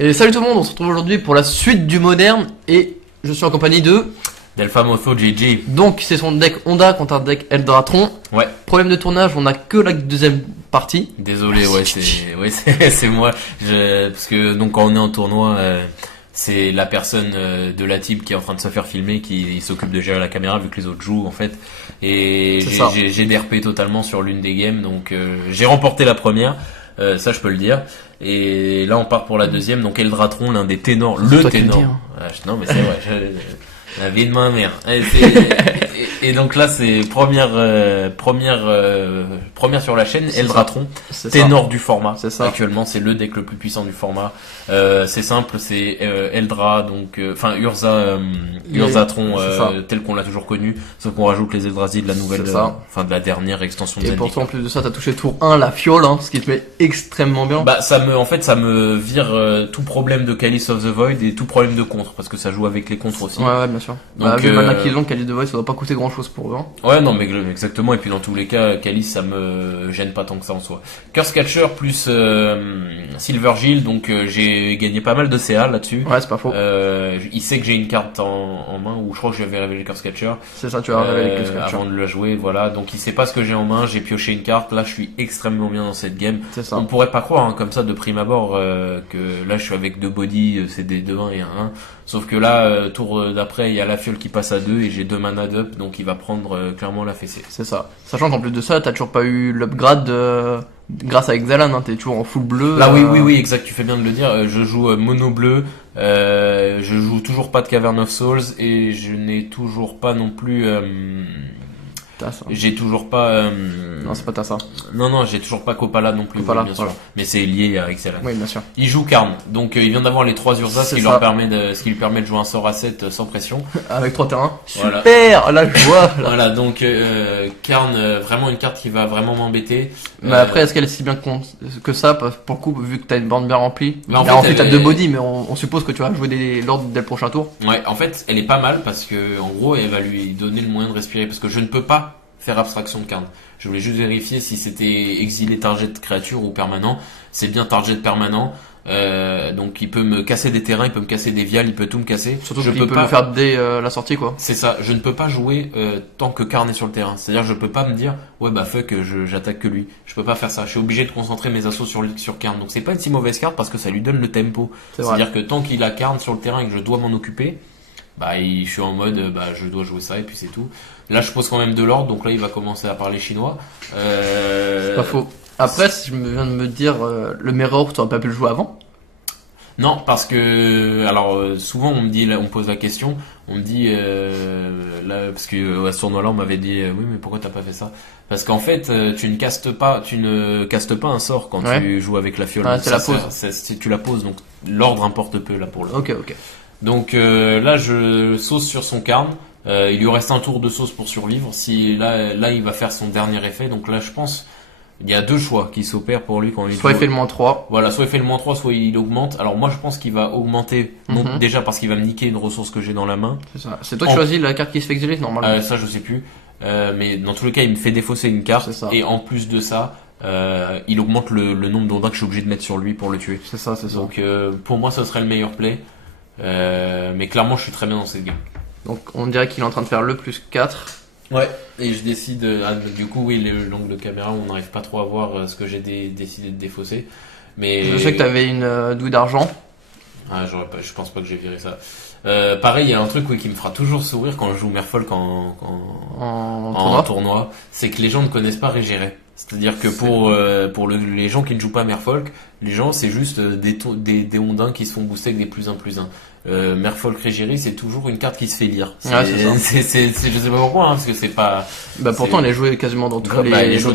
Et salut tout le monde, on se retrouve aujourd'hui pour la suite du moderne et je suis en compagnie de... Del famoso GG. Donc c'est son deck Honda contre un deck Eldratron. Ouais. Problème de tournage, on a que la deuxième partie. Désolé, c'est moi. Parce que donc quand on est en tournoi, c'est la personne de la team qui est en train de se faire filmer qui s'occupe de gérer la caméra vu que les autres jouent en fait. Et j'ai DRP totalement sur l'une des games, donc j'ai remporté la première. Ça je peux le dire. Et là on part pour la deuxième. Donc Eldratron, l'un des ténors, le ténor. Non mais c'est vrai. La vie de ma mère. Et donc là c'est première sur la chaîne, Eldratron, ténor du format. C'est ça. Actuellement c'est le deck le plus puissant du format. C'est simple, c'est Eldra, donc Urzatron tel qu'on l'a toujours connu, sauf qu'on rajoute les Eldrazi de la nouvelle, de la dernière extension de Et Zendikar. pourtant en plus de ça t'as touché tour 1 la fiole, ce qui te met extrêmement bien. Bah ça me vire tout problème de Chalice of the Void et tout problème de contre, parce que ça joue avec les contres aussi. Ouais bien sûr. Donc vu maintenant qu'ils ont Chalice of the Void, ça doit pas coûter grand chose pour eux. Ouais non mais exactement, et puis dans tous les cas Chalice ça me gêne pas tant que ça en soi. Curse Catcher plus Silvergill, donc j'ai gagné pas mal de CA là-dessus. Ouais c'est pas faux. Il sait que j'ai une carte en main, ou je crois que j'avais révélé Curse Catcher. C'est ça, tu as révélé Curse Catcher avant de la jouer, voilà. Donc il sait pas ce que j'ai en main, j'ai pioché une carte, là je suis extrêmement bien dans cette game. C'est ça. On pourrait pas croire comme ça de prime abord que là je suis avec deux body, c'est des 2-1 et un 1. Sauf que là, tour d'après, il y a la fiole qui passe à 2 et j'ai 2 mana d'up, donc il va prendre clairement la fessée. C'est ça. Sachant qu'en plus de ça, t'as toujours pas eu l'upgrade grâce à Exalan, t'es toujours en full bleu. Là oui, exact, tu fais bien de le dire. Je joue mono bleu, je joue toujours pas de Cavern of Souls et je n'ai toujours pas non plus... J'ai toujours pas... Non, c'est pas ta ça. Non, j'ai toujours pas Kopala non plus, Kopala, bien sûr. voilà. Mais c'est lié à Exalan. Oui, bien sûr. Il joue Karn, donc il vient d'avoir les 3 Urza, ce qui lui permet de jouer un sort à 7 sans pression. Avec 3 terrains. Voilà. Super, là je vois. Là. Voilà, donc Karn, vraiment une carte qui va vraiment m'embêter. Mais après, est-ce qu'elle est si bien que ça, pour le coup, vu que t'as une bande bien remplie? Mais en fait t'as 2 body, mais on suppose que tu vas jouer des lords dès le prochain tour. Ouais, en fait, elle est pas mal parce que en gros, elle va lui donner le moyen de respirer, parce que je ne peux pas faire abstraction de Karn. Je voulais juste vérifier si c'était exilé target créature ou permanent. C'est bien target permanent. Donc il peut me casser des terrains, il peut me casser des vials, il peut tout me casser. Surtout qu'il peut le faire dès la sortie quoi. C'est ça, je ne peux pas jouer tant que Karn est sur le terrain. C'est-à-dire je peux pas me dire ouais bah fuck j'attaque que lui. Je peux pas faire ça. Je suis obligé de concentrer mes assauts sur Karn. Donc c'est pas une si mauvaise carte parce que ça lui donne le tempo. C'est-à-dire que tant qu'il a Karn sur le terrain et que je dois m'en occuper, je suis en mode je dois jouer ça et puis c'est tout. Là je pose quand même de l'ordre, donc là il va commencer à parler chinois. C'est pas faux. Après si je viens de me dire le Mirror, tu aurais pas pu le jouer avant? Non, parce que souvent on me pose la question, on me dit là parce que à ce tournoi-là on m'avait dit oui mais pourquoi t'as pas fait ça? Parce qu'en fait tu ne castes pas un sort quand tu joues avec la fiole. C'est la pose. Tu la poses, donc l'ordre importe peu là pour le. Ok. Donc là je sauce sur son Karn. Il lui reste un tour de sauce pour survivre. Si là il va faire son dernier effet. Donc là je pense il y a 2 choix qui s'opèrent pour lui quand il soit il fait le -3. Voilà, soit il fait le -3, soit il augmente. Alors moi je pense qu'il va augmenter déjà parce qu'il va me niquer une ressource que j'ai dans la main. C'est ça. C'est toi qui choisis la carte qui se fait exiler normalement. Ça je sais plus. Mais dans tous les cas il me fait défausser une carte et en plus de ça il augmente le nombre d'ondas que je suis obligé de mettre sur lui pour le tuer. C'est ça. Donc pour moi ce serait le meilleur play. Mais clairement je suis très bien dans cette game. Donc on dirait qu'il est en train de faire le +4. Ouais, et je décide, du coup oui l'angle de caméra on n'arrive pas trop à voir ce que j'ai décidé de défausser. Mais je sais que t'avais une douille d'argent. Je pense pas que j'ai viré ça. Pareil, il y a un truc qui me fera toujours sourire quand je joue Merfolk en tournoi, c'est que les gens ne connaissent pas Régérer. C'est-à-dire que pour les gens qui ne jouent pas Merfolk, les gens c'est juste des ondins qui se font booster avec des +1/+1. Merfolk Régérie, c'est toujours une carte qui se fait lire. Je sais pas pourquoi, parce que c'est pas. Pourtant, elle est jouée quasiment dans tous les. Elle est jouée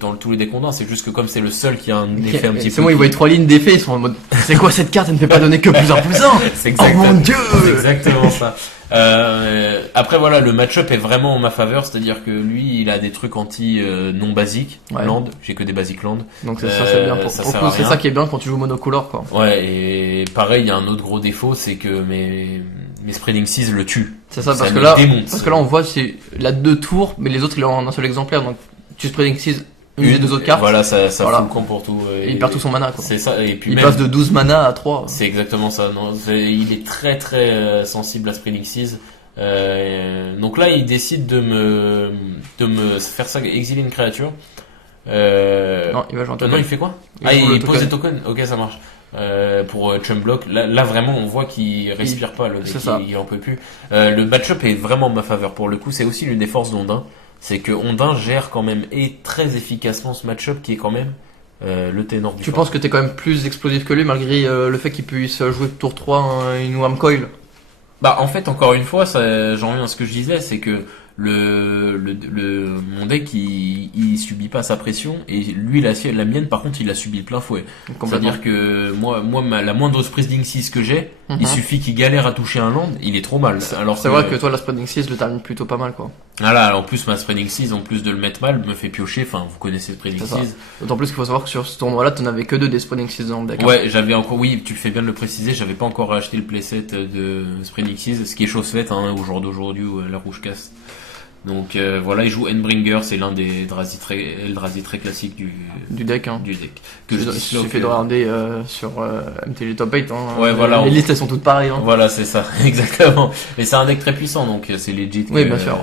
dans tous les décondins. C'est juste que comme c'est le seul qui a un effet un petit peu. C'est moi, ils voient 3 lignes d'effet, ils sont en mode. C'est quoi cette carte? Elle ne fait pas donner que +1/+1. C'est exactement. Oh mon dieu! C'est exactement ça. Après voilà, le match-up est vraiment en ma faveur, c'est-à-dire que lui, il a des trucs anti non basiques, land. J'ai que des basiques land. Donc ça c'est bien pour c'est ça qui est bien quand tu joues monocolore quoi. Ouais, et pareil, il y a un autre gros défaut, c'est que mes Spreading Seas le tuent. C'est ça, parce que là on voit c'est la 2 tours, mais les autres il est en un seul exemplaire, donc tu Spreading Seas une des deux autres cartes. Voilà, ça Voilà. fout le camp pour tout. Et il perd tout son mana, quoi. C'est ça, et puis Il même, passe de 12 mana à 3. c'est exactement ça. Non, il est très très sensible à Spreading Seas. Donc là, il décide de me faire ça, exiler une créature. Non, il va jouer un token. Non, il fait quoi? Il joue le Il pose token. des tokens. Ok, ça marche. Pour Chum Block, là vraiment on voit qu'il respire pas, le deck, c'est ça. il en peut plus. Le match-up est vraiment en ma faveur pour le coup. C'est aussi l'une des forces d'Ondin, c'est que Ondin gère quand même et très efficacement ce match-up qui est quand même le ténor du Tu format. penses que t'es quand même plus explosif que lui malgré le fait qu'il puisse jouer tour 3 une Wham Coil? Bah en fait encore une fois, j'en reviens à ce que je disais, c'est que mon deck il subit pas sa pression et lui la mienne par contre il a subi de plein fouet. Complètement. C'est-à-dire que moi la moindre Spreading 6 que j'ai, Mhm. il suffit qu'il galère à toucher un land, il est trop mal. Alors C'est vrai que toi la Spreading 6 le termine plutôt pas mal, quoi. voilà, en plus ma Spreading 6 en plus de le mettre mal me fait piocher, enfin vous connaissez Spreading C'est ça. 6. D'autant plus qu'il faut savoir que sur ce tournoi là t'en avais que 2 des Spreading 6 dans le deck. Ouais, j'avais encore, oui, tu fais bien de le préciser, j'avais pas encore acheté le playset de Spreading 6, ce qui est chose faite au jour d'aujourd'hui où la rouge casse. Donc voilà, il joue Endbringer, c'est l'un des Eldrazi très classiques Du deck, hein. du deck. Il suffit de regarder sur MTG Top 8. Hein. Ouais, voilà, les listes elles sont toutes pareilles. Hein. Voilà, c'est ça, exactement. Et c'est un deck très puissant, donc c'est legit. Oui, bien sûr.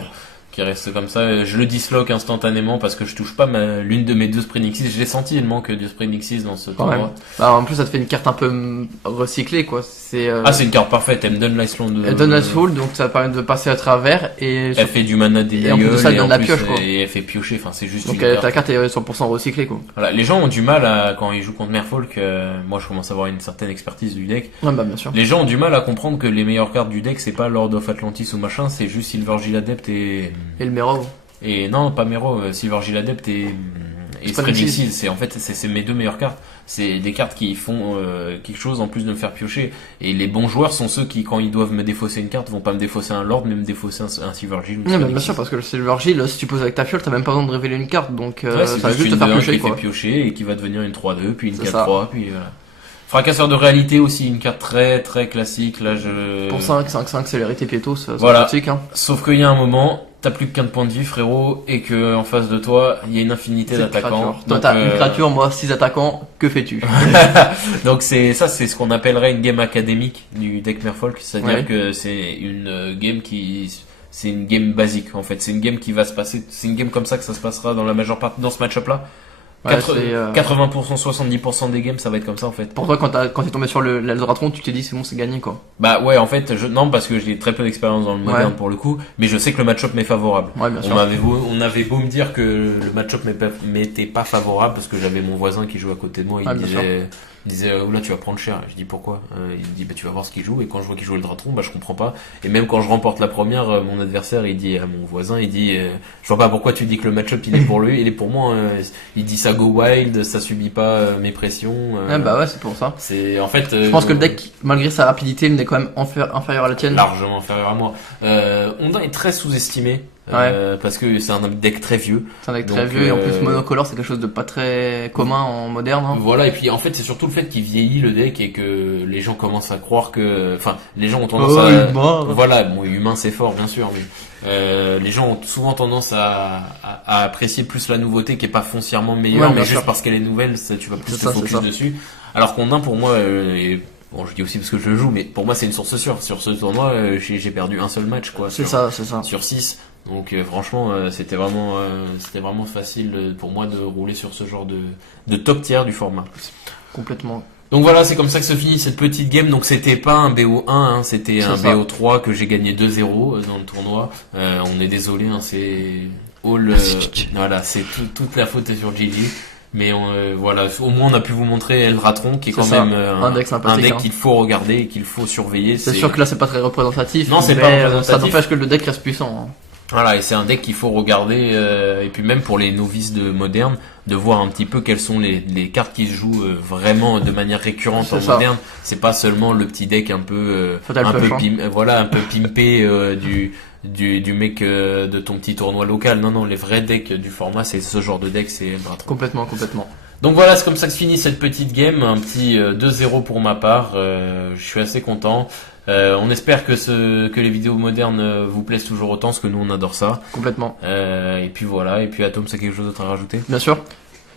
Qui reste comme ça. Je le disloque instantanément parce que je touche pas l'une de mes deux Spreading 6. J'ai senti le manque du Spreading 6 dans ce Quand même. tournoi. Bah, en plus ça te fait une carte un peu recyclée, quoi. C'est C'est une carte parfaite. Elle me donne l'Iceland. elle donne Icehold, donc ça permet de passer à travers et Elle fait du mana des et en plus de ça, elle donne la pioche, quoi. Et elle fait piocher. Enfin, c'est juste donc une carte. ta carte est 100% recyclée, quoi. Voilà. Les gens ont du mal quand ils jouent contre Merfolk. Moi, je commence à avoir une certaine expertise du deck. Ouais, bah bien sûr. Les gens ont du mal à comprendre que les meilleures cartes du deck, c'est pas Lord of Atlantis ou machin, c'est juste Silvergill Adept Et le Mero. et non, pas Mero, Silvergill Adept et Spreading Spreading Seas. Seas. C'est mes deux meilleures cartes. C'est des cartes qui font quelque chose en plus de me faire piocher. Et les bons joueurs sont ceux qui, quand ils doivent me défausser une carte, vont pas me défausser un Lord, mais me défausser un Silvergill. Ouais, bah bien sûr, parce que le Silvergill, si tu poses avec ta fiole, t'as même pas besoin de révéler une carte, donc Ouais, c'est ça va juste te une faire 2-1 piocher, qui quoi. fait piocher et qui va devenir une 3-2, puis une C'est 4-3, puis Fracasseur de réalité aussi, une carte très très classique. Là, Pour 5, 5, 5, célérité piétos, c'est Voilà. pratique, hein. Sauf qu'il y a un moment, t'as plus que 4 points de vie, frérot, et que en face de toi, il y a une infinité C'est d'attaquants. Toi, Donc, t'as une créature, moi 6 attaquants, que fais-tu? Donc c'est ce qu'on appellerait une game académique du deck Merfolk, c'est-à-dire Ouais. que c'est une game c'est une game basique en fait, c'est une game qui va se passer, c'est une game comme ça que ça se passera dans la majeure partie dans ce match-up-là. Ouais, c'est, 80%, 70% des games, ça va être comme ça en fait. Pour toi, quand t'es tombé sur l'Eldratron, tu t'es dit c'est bon, c'est gagné, quoi. Bah ouais, en fait, non parce que j'ai très peu d'expérience dans le moderne Ouais. pour le coup, mais je sais que le match-up m'est favorable. Ouais, bien sûr. On avait beau me dire que le match-up m'était pas favorable parce que j'avais mon voisin qui joue à côté de moi, Ouais, bien il disait oula tu vas prendre cher. Je dis pourquoi Il me dit bah tu vas voir ce qu'il joue et quand je vois qu'il joue le Dratron, bah je comprends pas. Et même quand je remporte la première, mon adversaire il dit à mon voisin, il dit je vois pas pourquoi tu dis que le match-up il est pour lui, il est pour moi. Il dit ça go wild, ça subit pas mes pressions. Ouais, bah ouais, c'est pour ça. C'est en fait. Je pense que le deck, malgré sa rapidité, il est quand même inférieur à la tienne. Largement inférieur à moi. Ondin est très sous-estimé. Parce que c'est un deck très vieux. C'est un deck très Donc, vieux et en plus monocolore c'est quelque chose de pas très commun en moderne. Hein. Voilà, et puis en fait c'est surtout le fait qu'il vieillit le deck et que les gens commencent à croire que... Enfin, les gens ont tendance à... Humain. Voilà, bon, humain c'est fort bien sûr, mais les gens ont souvent tendance à apprécier plus la nouveauté qui est pas foncièrement meilleure, Ouais, mais bien juste sûr. parce qu'elle est nouvelle, tu vas plus C'est te ça, focus c'est ça. dessus. Alors qu'Ondin pour moi... bon, je dis aussi parce que je le joue, mais pour moi c'est une source sûre. Sur ce tournoi, j'ai perdu un seul match, quoi. C'est ça, c'est ça. Sur 6. Donc franchement, c'était vraiment facile pour moi de rouler sur ce genre de top tier du format. Complètement. Donc voilà, c'est comme ça que se finit cette petite game. Donc c'était pas un BO1, hein, c'était un ça. BO3 que j'ai gagné 2-0 dans le tournoi. On est désolé, hein, c'est all, voilà, c'est toute la faute est sur Gigi. Mais voilà, au moins on a pu vous montrer Eldratron qui est C'est quand ça. même Un deck sympathique, un deck hein. qu'il faut regarder et qu'il faut surveiller. C'est sûr que là c'est pas très représentatif. Non, c'est mais, pas représentatif. ça n'empêche que le deck reste puissant. Hein. Voilà, et c'est un deck qu'il faut regarder, et puis même pour les novices de moderne, de voir un petit peu quelles sont les cartes qui se jouent vraiment de manière récurrente C'est en ça. moderne. C'est pas seulement le petit deck un peu, Fatal un peu Flush, hein. voilà, un peu pimpé du mec de ton petit tournoi local. Non, non, les vrais decks du format, c'est ce genre de deck, c'est Eldratron. Complètement. Donc voilà, c'est comme ça que se finit cette petite game, un petit 2-0 pour ma part. Je suis assez content. On espère que les vidéos modernes vous plaisent toujours autant, parce que nous on adore ça. Complètement. Et puis voilà, et puis Atom, c'est quelque chose d'autre à rajouter? Bien sûr.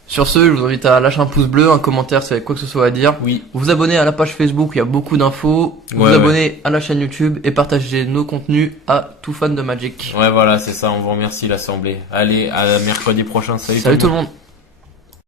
Sur ce, je vous invite à lâcher un pouce bleu, un commentaire si vous avez quoi que ce soit à dire. Oui. Vous abonner à la page Facebook, il y a beaucoup d'infos. Vous Ouais, abonner à la chaîne YouTube et partager nos contenus à tout fan de Magic. Ouais, voilà, c'est ça. On vous remercie l'Assemblée. Allez, à mercredi prochain. Salut Salut tout le monde.